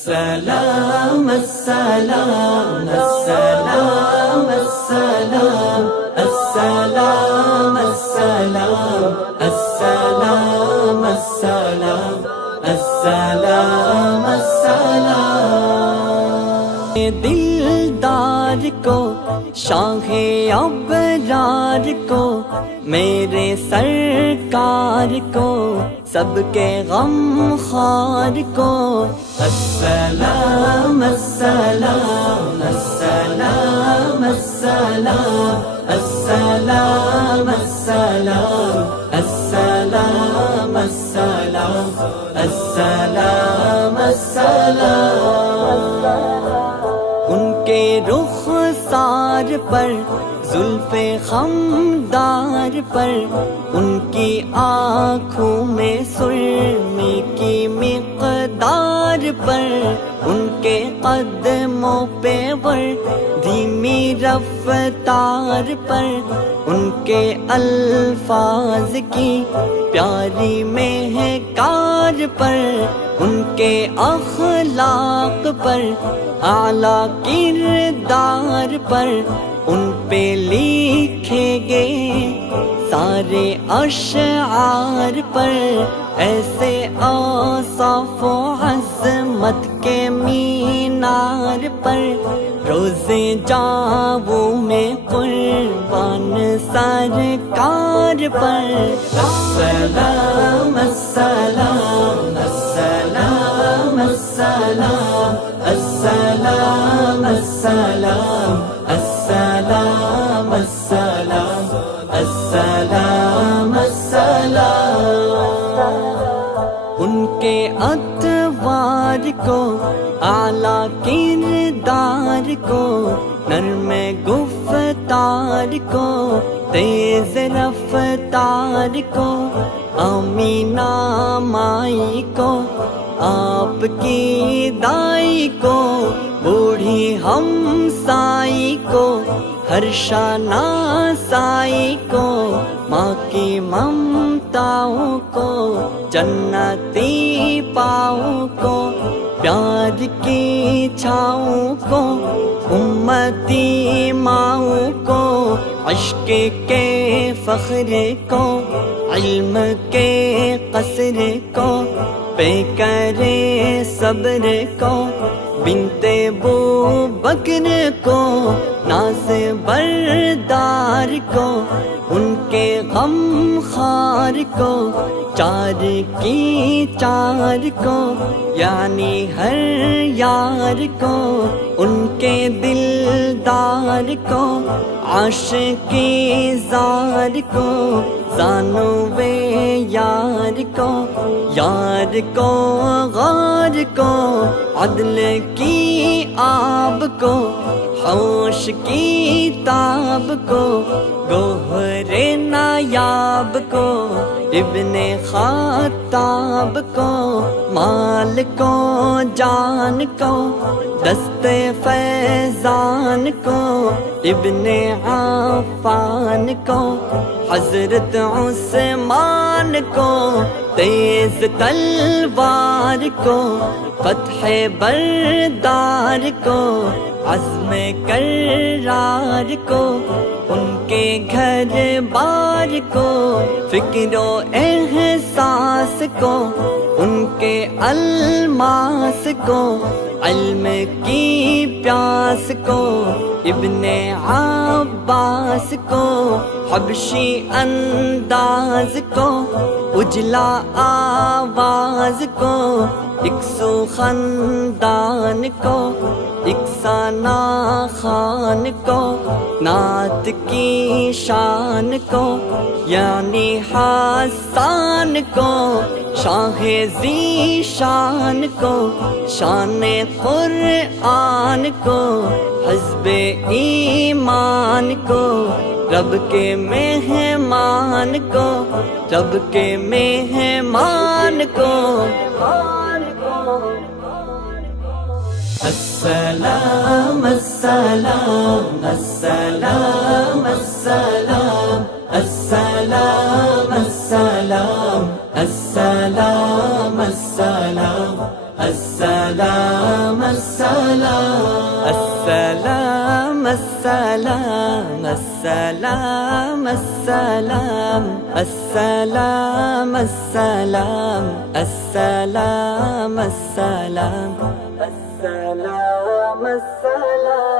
السلام السلام السلام السلام السلام السلام السلام السلام السلام السلام دلدار کو شاہ ابرار کو میرے سرکار کو سب کے غم خوار کو السلام السلام السلام السلام السلام السلام السلام السلام السلام السلام ان کے رخسار پر زلف خمدار پر ان کی آنکھوں میں سرمے کی مقدار پر ان کے قدموں پہ دھیمی رفتار پر ان کے الفاظ کی پیاری مہکار پر ان کے اخلاق پر اعلیٰ کردار پر ان پہ لکھے گئے سارے اشعار پر ایسے اوصاف و عظمت کے مینار پر روزے جاؤں میں قربان سرکار پر السلام السلام السلام السلام السلام السلام السلام السلام السلام السلام ان کے اتوار کو اعلیٰ کردار کو نرم گفتار کو تیز رفتار کو آمینہ مائی کو آپ کی دائی کو بوڑھی ہمسائی کو ہر شانہ سائی کو ماں کی ممتاؤں کو جنتی پاؤں کو پیار کی چھاؤں کو امتی ماؤں کو عشق کے فخر کو علم کے قصر کو پیکرے صبر کو بنت بو بکر کو ناز بردار کو ان کے غم خار کو چار کی چار کو یعنی ہر یار کو ان کے دلدار کو عاشقی زار کو زانوے یار کو یار کو غار کو عدل کی آب کو ہوش کی تاب کو گوہر نایاب کو ابن خطاب کو مال کو جان کو دست فیضان کو ابن عفان کو حضرت عثمان کو تیز تلوار کو فتح بردار کو عزم کرار کو ان کے گھر بار کو فکر و احساس کو ان کے الماس کو علم کی پیاس کو ابن عباس کو حبشی انداز کو اجلا آواز کو اکسو خاندان کو اکسانہ خان کو نعت کی شان کو یعنی حسان کو شاہ ذی شان کو شان قرآن کو حزب ایمان کو رب کے مہمان کو رب کے مہمان کو السلام السلام السلام السلام السلام السلام السلام السلام السلام السلام السلام السلام السلام السلام السلام السلام السلام السلام السلام السلام